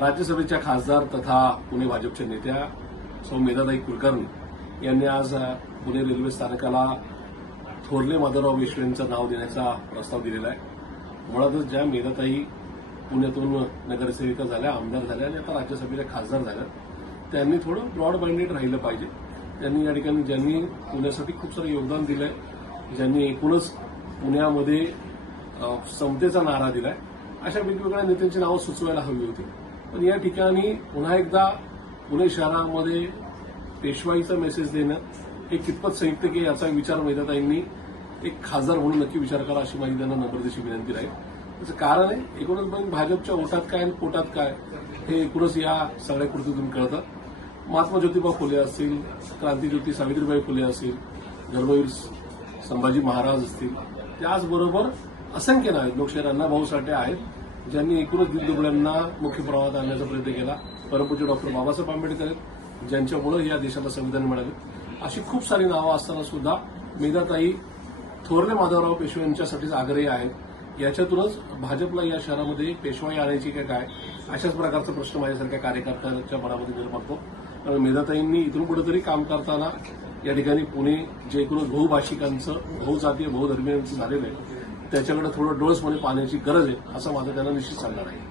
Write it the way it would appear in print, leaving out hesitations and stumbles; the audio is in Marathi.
राज्यसभेच्या खासदार तथा पुणे भाजपच्या नेत्या सौ मेधाताई कुलकर्णी यांनी आज पुणे रेल्वे स्थानकाला थोरले माधवराव पेशवे यांचं नाव देण्याचा प्रस्ताव दिलेला आहे. मुळातच ज्या मेधाताई पुण्यातून नगरसेविका झाल्या, आमदार झाल्या आणि आता राज्यसभेच्या खासदार झाल्या, त्यांनी थोडं ब्रॉड माइंडेड राहिलं पाहिजे. त्यांनी या ठिकाणी ज्यांनी पुण्यासाठी खूप सारं योगदान दिलंय, ज्यांनी एकूणच पुण्यामध्ये समतेचा नारा दिलाय, अशा वेगवेगळ्या नेत्यांची नावं सुचवायला हवी होती. पण या ठिकाणी पुन्हा एकदा पुणे शहरामध्ये पेशवाईचा मेसेज देणं हे कितपत संयुक्त की याचा विचार मेधाताईंनी एक खासदार म्हणून नक्की विचार करा, अशी माझी त्यांना नम्रतेची विनंती राहील. त्याचं कारण आहे, एकूणच पण भाजपच्या ओठात काय आणि पोटात काय हे एकूणच या सगळ्या कृतीतून कळतं. महात्मा ज्योतिबा फुले असतील, क्रांतीज्योती सावित्रीबाई फुले असतील, धर्मवीर संभाजी महाराज असतील, त्याचबरोबर असंख्य नाव आहेत. लोकशाहीर अण्णाभाऊ साठे आहेत, ज्यांनी एकूणच दीनदुबळ्यांना मुख्य प्रवाहात आणण्याचा प्रयत्न केला. परमपूज्य डॉक्टर बाबासाहेब आंबेडकर आहेत, ज्यांच्यामुळे या देशाला संविधान मिळालं. अशी खूप सारी नावं असताना सुद्धा मेधाताई थोरले माधवराव पेशवे यांच्यासाठीच आग्रही आहेत. याच्यातूनच भाजपला या शहरामध्ये पेशवाई आणायची का काय, अशाच प्रकारचा प्रश्न माझ्यासारख्या कार्यकर्त्यांच्या मनामध्ये निर्माण होतो. त्यामुळे मेधाताईंनी इथून कुठेतरी काम करताना या ठिकाणी पुणे जे एकूणच बहुभाषिकांचं, बहुजातीय, बहुधर्मीयांचं झालेलं आहे, त्याच्याकडे थोडं डोळसपणे पाहण्याची गरज आहे, असं माझं त्यांना निश्चित सांगणार आहे.